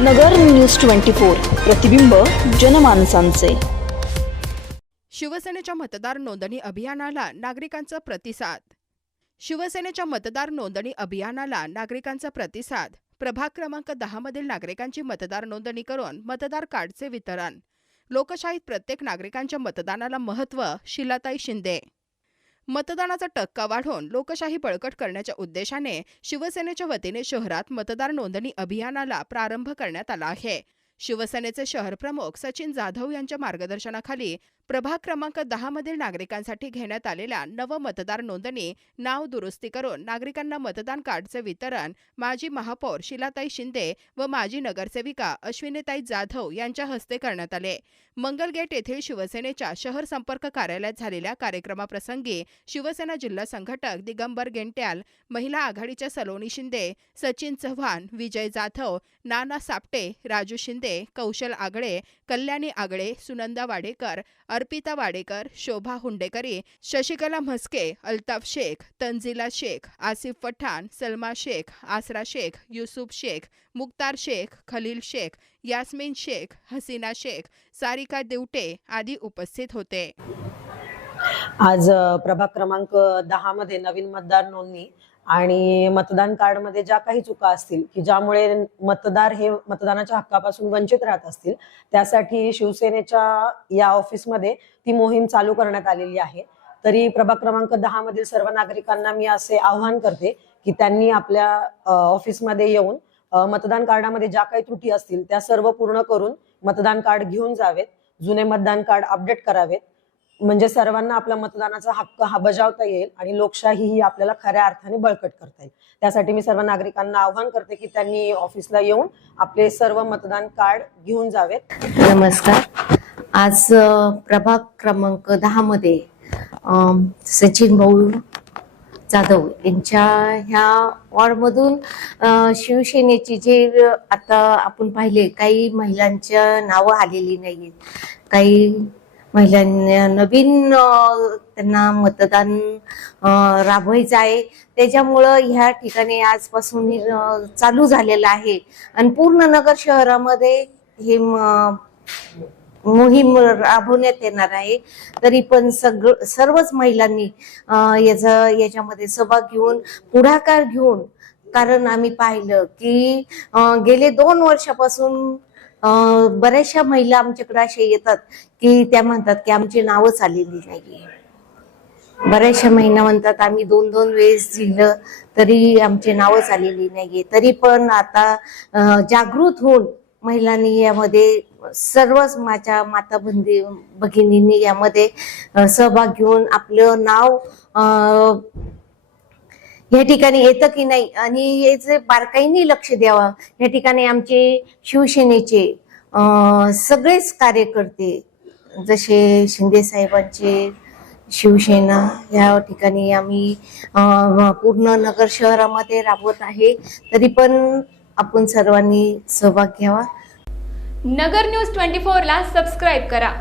नगर news twenty four प्रतिबिंब जनमानसांचे. शिवसेनेच्या मतदार नोंदणी अभियानाला नागरिकांचा प्रतिसाद. शिवसेनेच्या मतदार नोंदणी अभियानाला नागरिकांचा प्रतिसाद. प्रभाग क्रमांक दहा मधील नागरिकांची मतदार नोंदणी करून मतदार कार्डचे वितरण. लोकशाहीत प्रत्येक नागरिकांच्या मतदानाला महत्त्व शिलाताई शिंदे. मतदानाचा टक्का वाढवून लोकशाही बळकट करण्याच्या उद्देशाने शिवसेनेच्या वतीने शहरात मतदार नोंदणी अभियानाला प्रारंभ करण्यात आला आहे. शिवसेनेचे शहर प्रमुख सचिन जाधव यांच्या मार्गदर्शनाखाली प्रभाग क्रमांक दहा मधील नागरिकांसाठी घेण्यात आलेल्या नव मतदार नोंदणी नाव दुरुस्ती करून नागरिकांना मतदान कार्डचे वितरण माजी महापौर शिलाताई शिंदे व माजी नगरसेविका अश्विनीताई जाधव यांच्या हस्ते करण्यात आले. मंगलगेट येथील शिवसेनेच्या शहर संपर्क कार्यालयात झालेल्या कार्यक्रमाप्रसंगी शिवसेना जिल्हा संघटक दिगंबर गेंट्याल महिला आघाडीच्या सलोनी शिंदे सचिन चव्हाण विजय जाधव नाना सापटे राजू शिंदे कौशल आगळे कल्याणी आगळे सुनंदा वाडेकर अर्पिता वाडेकर शोभा हुंडेकरी शशिकला म्हस्के अल्ताफ शेख तंजिला शेख आसिफ पठाण सलमा शेख आसरा शेख युसुफ शेख मुक्तार शेख खलील शेख यास्मिन शेख हसीना शेख सारिका देवटे आदी उपस्थित होते. आज प्रभाग क्रमांक दहा मध्ये नवीन मतदार नोंदणी आणि मतदान कार्डमध्ये ज्या काही चुका असतील की ज्यामुळे मतदार हे मतदानाच्या हक्कापासून वंचित राहत असतील त्यासाठी शिवसेनेच्या या ऑफिसमध्ये ती मोहीम चालू करण्यात आलेली आहे. तरी प्रभाग क्रमांक दहा मधील सर्व नागरिकांना मी असे आवाहन करते की त्यांनी आपल्या ऑफिसमध्ये येऊन मतदान कार्डामध्ये ज्या काही त्रुटी असतील त्या सर्व पूर्ण करून मतदान कार्ड घेऊन जावेत जुने मतदान कार्ड अपडेट करावेत म्हणजे सर्वांना आपला मतदानाचा हक्क हा बजावता येईल आणि लोकशाही ही आपल्याला खऱ्या अर्थाने बळकट करता येईल. त्यासाठी मी सर्व नागरिकांना आव्हान करते की त्यांनी ऑफिसला येऊन आपले सर्व मतदान कार्ड घेऊन जावेत. नमस्कार. आज प्रभाग क्रमांक दहा मध्ये सचिन भाऊ जाधव यांच्या ह्या वॉर्डमधून शिवसेनेची जे आता आपण पाहिले काही महिलांच्या नावं आलेली नाहीत काही महिलांना नवीन त्यांना मतदान राबवायचं आहे. त्याच्यामुळं ह्या ठिकाणी आजपासून चालू झालेलं आहे. आणि पूर्ण नगर शहरामध्ये हे म- मोहीम राबवण्यात येणार आहे. तरी पण सगळं सर्वच महिलांनी याचा याच्यामध्ये सहभाग घेऊन पुढाकार घेऊन कारण आम्ही पाहिलं की गेले दोन वर्षापासून बऱ्याचशा महिला आमच्याकडे अशा येतात की त्या म्हणतात की आमची नावच आलेली नाहीये. बऱ्याचशा महिना म्हणतात आम्ही दोन दोन वेळेस दिलं तरी आमची नावच आलेली नाहीये. तरी पण आता जागृत होऊन महिलांनी यामध्ये सर्वच माझ्या माता बंदी भगिनींनी यामध्ये सहभाग घेऊन आपलं नाव अं, या ठिकाणी येतं की नाही? आणि याचे बारकाईने लक्ष द्यावं. या ठिकाणी आमचे शिवसेनेचे सगळेच कार्यकर्ते जसे शिंदे साहेबांचे शिवसेना या ठिकाणी आम्ही पूर्ण नगर शहरामध्ये राबवत आहे. तरी पण आपण सर्वांनी सहभाग घ्यावा. नगर न्यूज ट्वेंटी फोरला सबस्क्राईब करा.